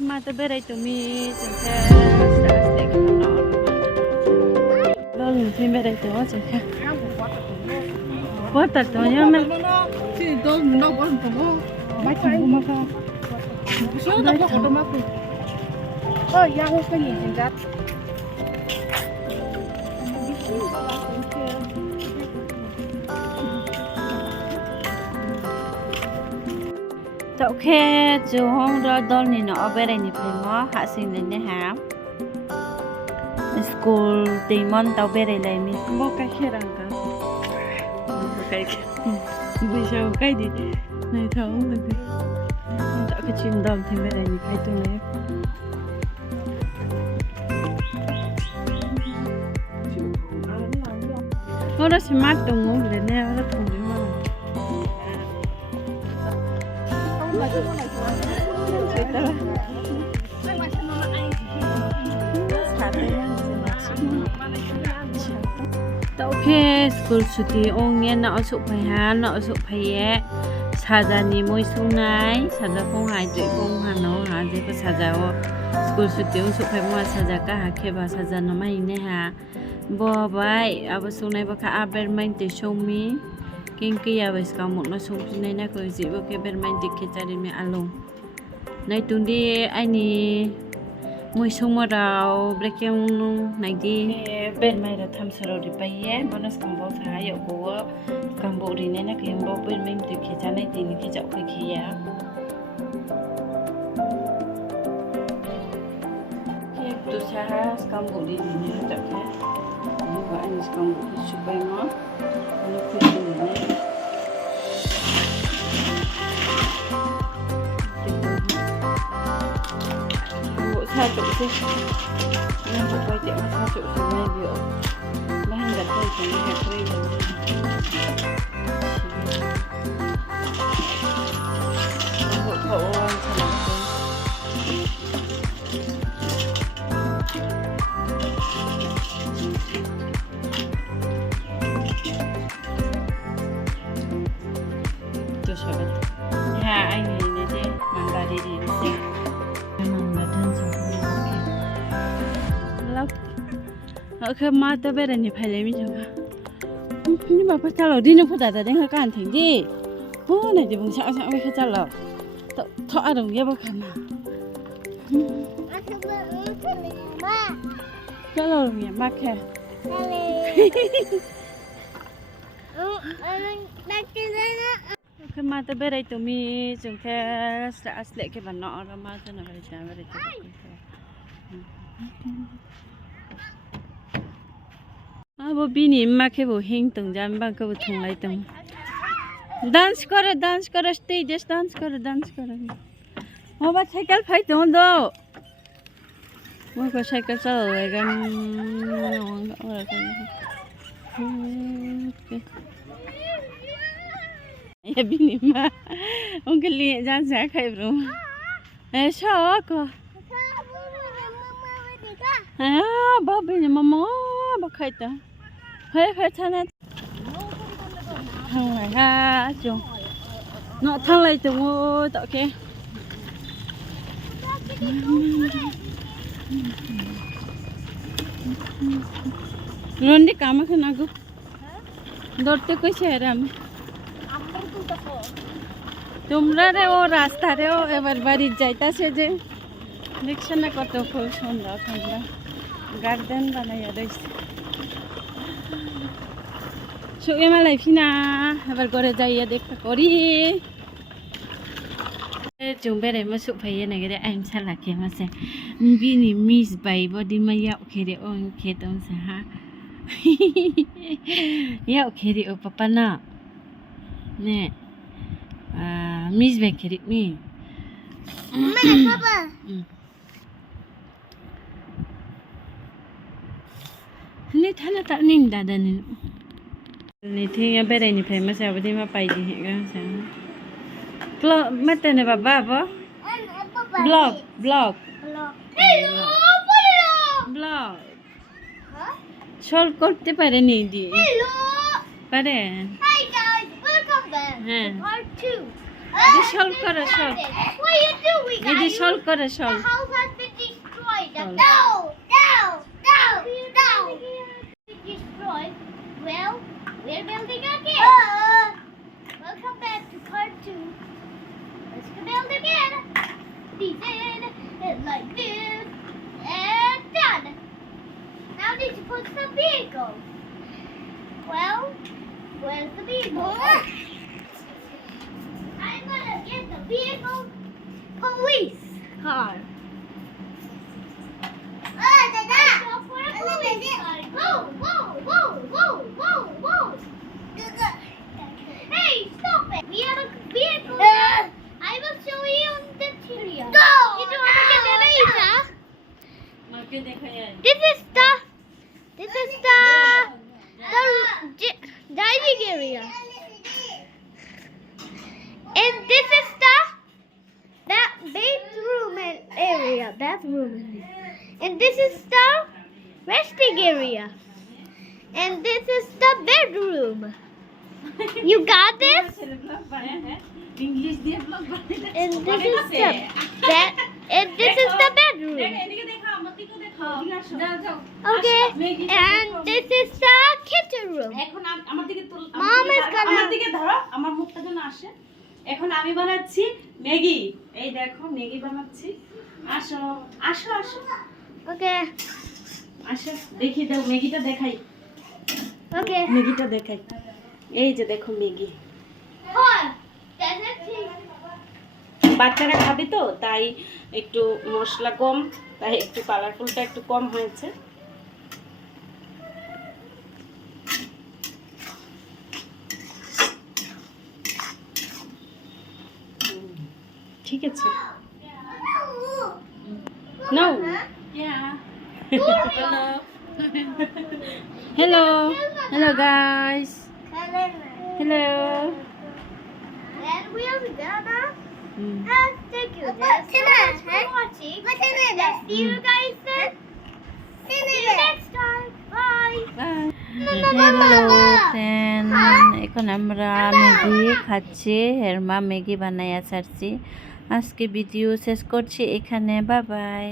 Mata berai to mi sengke stek no. Lo lu thi berai to sengke. What to nya me. Si do no bon to mo. Mai kai mo ka. So da ko do ma ku. Ya ho ka ni jin ga. Tao khe chú hông ra đón ni nó về đây ni phải mò hạ sinh lên nè hả school tìm món tao về đây lại mi Mo ka kheran ka. cái bây giờ cái gì này thấu mình đi tao cái chuyện đom thì về đây ni phải tụi này nó đã smart đồng ngủ lên nè nó thùng đi mà tao khe school suti ong nghe nọ sụp phải hà nọ sụp phải ye saja ni moi sung nai saja phong hai tụi phong hà nó hà gì có saja o school suti ong sụp phải mua saja cả hà khe ba saja nó mai nè hà bo bai abo sung nai ba kha aber main te show mi kinh kia với cả một nó sống trên này có gì với cái bên mình thì cái gia đình mình ăn luôn này tuần đi anh đi mua sống mà đâu black yang này đi bên mình đã tham gia rồi đi bay nhé bonus combo bao thái hiệu của combo đi này là cái bao bên mình thì cái gia này thì cái chậu cái kia cái tu sa combo đi này chậu cái nhưng mà anh combo thì chụp bay nó sao chỗ chứ nhưng mà quay tiệm sao chỗ xuống này biểu mà hình đặt đây thì hẹp đây rồi hộ thổ sao tôi sợ nhà anh này này thế mang ra đi đi xem cái mà tao bây giờ nhịp hay lấy mình chưa nhưng mà phải trả lời đi nó phải trả đến hơi cạn thỉnh đi ô này thì bùng sợ sợ phải trả lời thọ đồng nghĩa bao khả nào trả lời đồng nghĩa mắc khe cái mà tao bây giờ tụi mi chúng cái sẽ lấy cái bản nọ rồi mà tao nói phải trả về đây abo bini ma ke bo hing tung jam ba ko thung lai tung dance karo stay just dance karo mo ba cycle phai tung do mo ko cycle chalo le gam ya bini ma ông cái li jan sa khai bro e so ko ba bini mama ba khai ta phải thằng này thằng này ha chung nó thằng này chung ô tao kia luôn đi cắm cái nào cứ đốt tới cái xe ram তোমরা রে ও রাস্তা রে ও এবার বাড়ি যাইতাছে যে দেখছ না কত খুব সুন্দর সুন্দর গার্ডেন বানাইয়া রয়েছে সুগে মালাই ফিনা এবার করে যাইয়া দেখা করি chúng bé này mà sụp phải này cái đấy anh sao là kia mà sẽ vì ni miss bay body mà dạo kia đấy ông kia tông sẽ ha dạo kia đấy ông papa na nè miss bay kia đấy mi mẹ papa nè thằng ta nín đã nínนี่ที่ยังไปได้นี่เพลงมาแซวไปที่มาไปจริงๆก็แซวบล็อกไม่แต่ในบ้าบ้าปะบล็อกบล็อกบล็อกชอลকরতে পারে নি দি পারে Hi guys, welcome back to part 2 Di sol karo sol. What are you doing? Di sol karo sol. The house has been destroyed. Oh. No! Destroyed. Well, we're building again. Welcome back to part 2. Let's build again. This and like this. And done. Now need to put some vehicles. Well, where's the vehicle? I'm gonna get the vehicle police car. Go for a police car. Whoa, whoa, whoa, whoa, whoa, whoa. Hey, stop it. We have a vehicle. I will show you the interior. Go. You don't want to get the laser. Magke dekhaya. This is the dining area, and this is the bathroom, and this is the resting area, and this is the bedroom. You got this? English দিয়ে blog বানাইছে And this is the bed, and this is the bedroom. এদিকে দেখো আমার দিকে দেখো যাও যাও Okay, and this is the kitchen room. এখন আমার দিকে তুল Mom is gonna- আমার দিকে ধরো আমার মুখটা যেন আসে এখন আমি বানাচ্ছি ম্যাগি এই দেখো ম্যাগি বানাচ্ছি আসো আসো আসো Okay, আসো দেখি দাও ম্যাগিটা দেখাই okay. ম্যাগিটা দেখাই এই যে দেখো ম্যাগি বাচ্চারা খাবে তো তাই একটু মশলা কম তাই একটু কালারফুলটা একটু কম হয়েছে ঠিক আছে No. Yeah. Hello. Hello guys. Hello. And we're gonna Mm. thank you guys so much for watching. Let's see you guys then. See you next time. Bye. Bye. Hello friend. এখন আমরা ম্যাগি খাচ্ছি হেরমা Maggi বানাইয়া ছাড়ছি আজকে video শেষ করছি এখানে bye bye